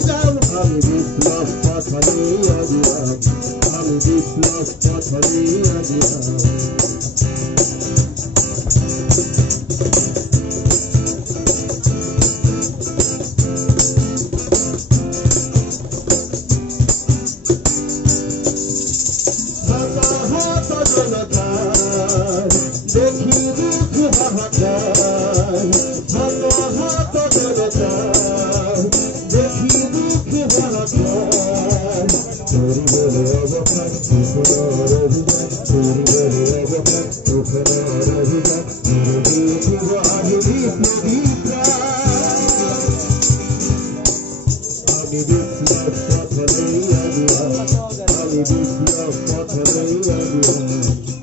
যাও আমি বিপ্লব পাঠাইয়া দিলাম আমি বিপ্লব পাঠাইয়া দিলাম দেখি দুঃখ হাহাকার হাত জনতা দেখি দুঃখ হাহাকার চোরি বলে অবকাশ তুফানের অভিযান চোরি বলে অবকাশ তুফানের অভিযান নির্বিঘ্ন আগে বিপ্লবী আমি বিপ্লব পথ লইয়া দিলাম আমি বিপ্লব পথ লইয়া দিলাম